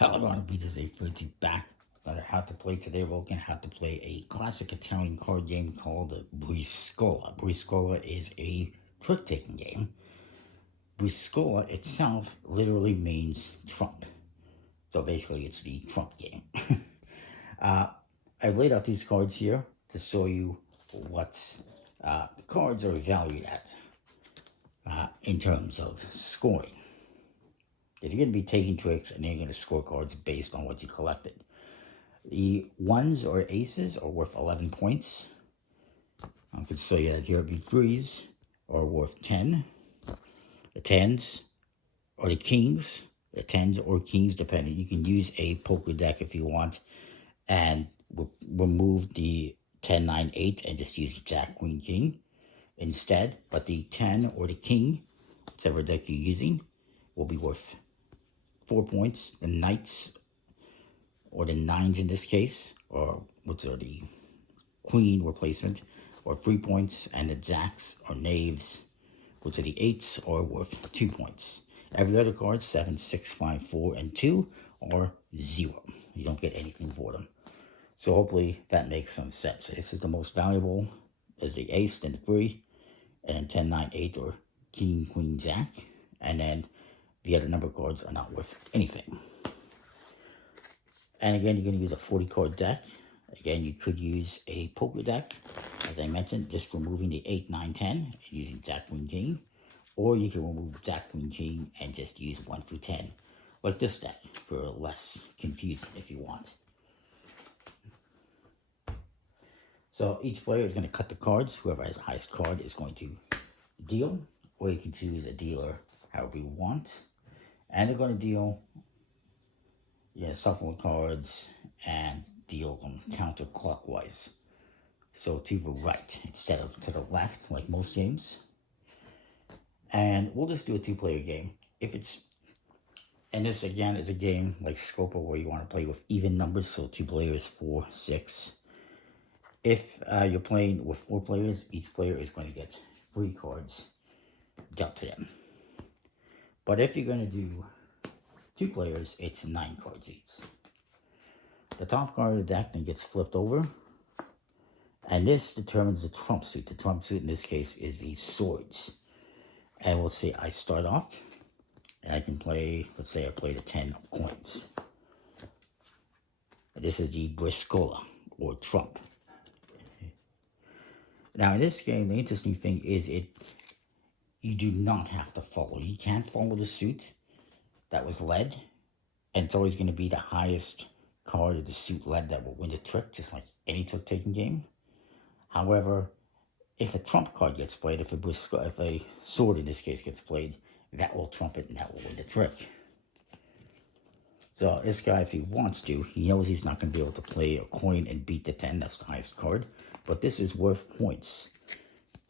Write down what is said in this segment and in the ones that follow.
Hello everyone, this is a back. Another how to play. Today we're going to have to play a classic Italian card game called Briscola. Briscola is a trick-taking game. Briscola itself literally means trump. So basically it's the trump game. I've laid out these cards here to show you what cards are valued at in terms of scoring. If you're going to be taking tricks and you're going to score cards based on what you collected. The ones or aces are worth 11 points. I can show you that here. The threes are worth 10. The tens or the kings. The tens or kings, depending. You can use a poker deck if you want and remove the 10, 9, 8 and just use Jack, Queen, King instead. But the 10 or the king, whichever deck you're using, will be worth 4 points. The knights, or the nines in this case, or which are the queen replacement, or 3 points, and the jacks or knaves, which are the eights, are worth 2 points. Every other card, 7, 6, 5, 4, and 2, are 0. You don't get anything for them. So hopefully that makes some sense. This is the most valuable, is the ace, then the 3, and then 10, 9, 8, or king, queen, jack, and then the other number cards are not worth anything. And again, you're going to use a 40-card deck. Again, you could use a poker deck, as I mentioned, just removing the 8, 9, 10, and using Jack, Queen, King. Or you can remove Jack, Queen, King, and just use 1 through 10, like this deck, for less confusion if you want. So each player is going to cut the cards. Whoever has the highest card is going to deal, or you can choose a dealer however you want. And they're going to deal, shuffle cards and deal them counterclockwise. So to the right instead of to the left, like most games. And we'll just do a 2-player game. If it's, and this again is a game like Scopa where you want to play with even numbers, so 2 players, 4, 6. If you're playing with 4 players, each player is going to get 3 cards dealt to them. But if you're going to do 2 players, it's 9 cards each. The top card of the deck then gets flipped over, and this determines the trump suit. The trump suit in this case is the swords. And we'll say I start off, and I can play, let's say I played a 10 of coins. This is the Briscola, or trump. Now in this game, the interesting thing is you do not have to follow. You can't follow the suit that was led, and it's always going to be the highest card of the suit led that will win the trick, just like any trick-taking game. However, if a trump card gets played, if a sword in this case gets played, that will trump it and that will win the trick. So this guy, if he wants to, he knows he's not going to be able to play a coin and beat the 10, that's the highest card, but this is worth points.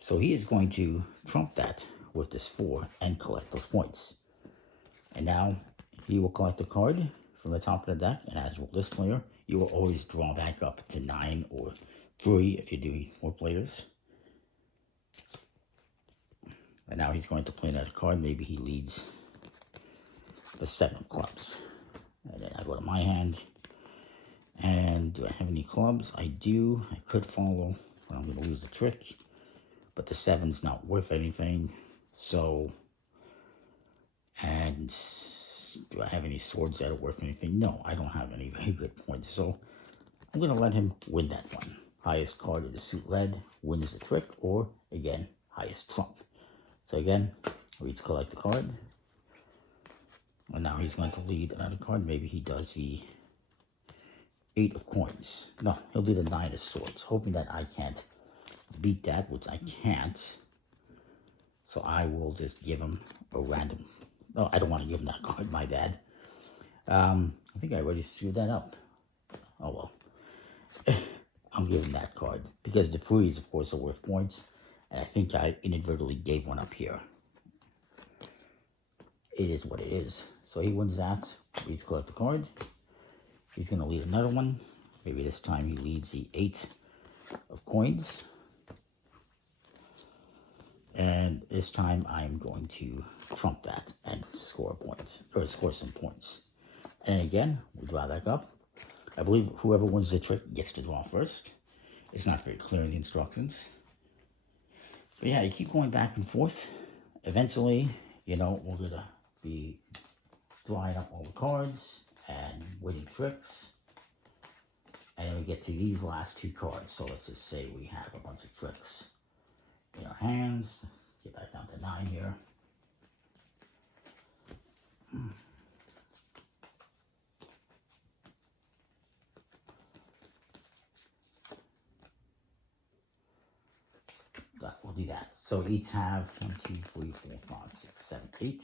So he is going to trump that with this 4 and collect those points. And now he will collect a card from the top of the deck, and as will this player, you will always draw back up to 9 or 3 if you're doing 4 players. And now he's going to play another card. Maybe he leads the 7 of clubs. And then I go to my hand. And do I have any clubs? I do. I could follow, but I'm going to lose the trick. But the 7's not worth anything. So, and do I have any swords that are worth anything? No, I don't have any very good points. So I'm going to let him win that one. Highest card of the suit led wins the trick, or again, highest trump. So again, we each collect a card. And now he's going to lead another card. Maybe he does the 8 of coins. No, he'll do the 9 of swords, hoping that I can't beat that, which I can't. So I will just give him a random. Oh, I don't want to give him that card, my bad. I think I already screwed that up. Oh well. I'm giving that card because the 3s, of course, are worth points. And I think I inadvertently gave one up here. It is what it is. So he wins that. We each collect the card. He's going to lead another one. Maybe this time he leads the 8 of coins. And this time I'm going to trump that and score points, or score some points. And again, we draw that up. I believe whoever wins the trick gets to draw first. It's not very clear in the instructions. But yeah, you keep going back and forth. Eventually, you know, we're going to be drawing up all the cards and winning tricks. And then we get to these last two cards. So let's just say we have a bunch of tricks in our hands. Get back down to 9 here. We'll do that. So we each have 1, 2, 3, 4, 5, 6, 7, 8.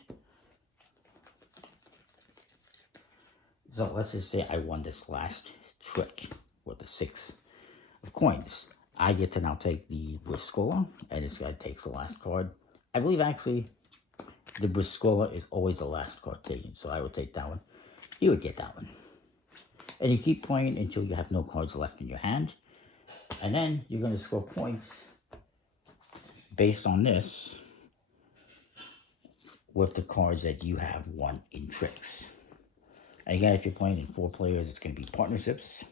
So let's just say I won this last trick with the 6 of coins. I get to now take the Briscola, and this guy takes the last card. I believe actually the Briscola is always the last card taken, so I would take that one. You would get that one. And you keep playing until you have no cards left in your hand. And then you're going to score points based on this with the cards that you have won in tricks. And again, if you're playing in 4 players, it's going to be partnerships.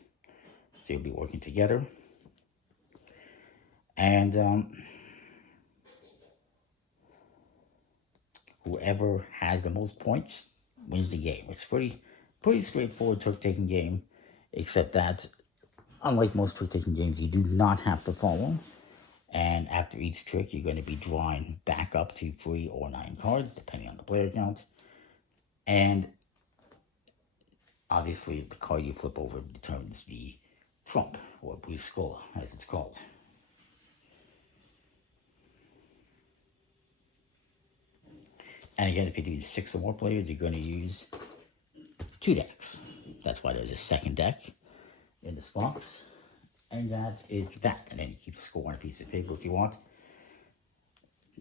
So you'll be working together. And whoever has the most points wins the game. It's pretty straightforward trick-taking game, except that, unlike most trick-taking games, you do not have to follow. And after each trick, you're going to be drawing back up to 3 or 9 cards, depending on the player count. And obviously, the card you flip over determines the trump, or Briscola, as it's called. And again, if you do 6 or more players, you're going to use 2 decks. That's why there's a second deck in this box. And that is that. And then you keep score on a piece of paper if you want.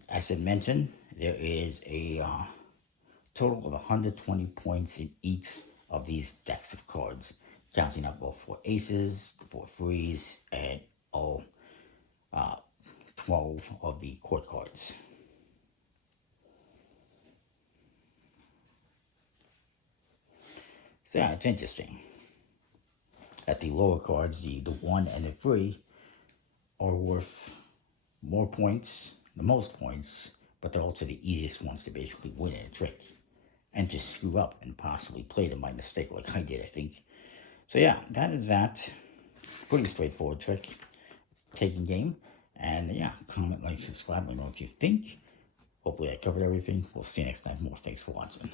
As I mentioned, there is a total of 120 points in each of these decks of cards, counting up all 4 aces, 4 threes, and all 12 of the court cards. So yeah, it's interesting that the lower cards, the 1 and the 3, are worth more points, the most points, but they're also the easiest ones to basically win in a trick and just screw up and possibly play them by mistake like I did, I think. So yeah, that is that. Pretty straightforward trick taking game. And yeah, comment, like, subscribe, let me know what you think. Hopefully I covered everything. We'll see you next time. More thanks for watching.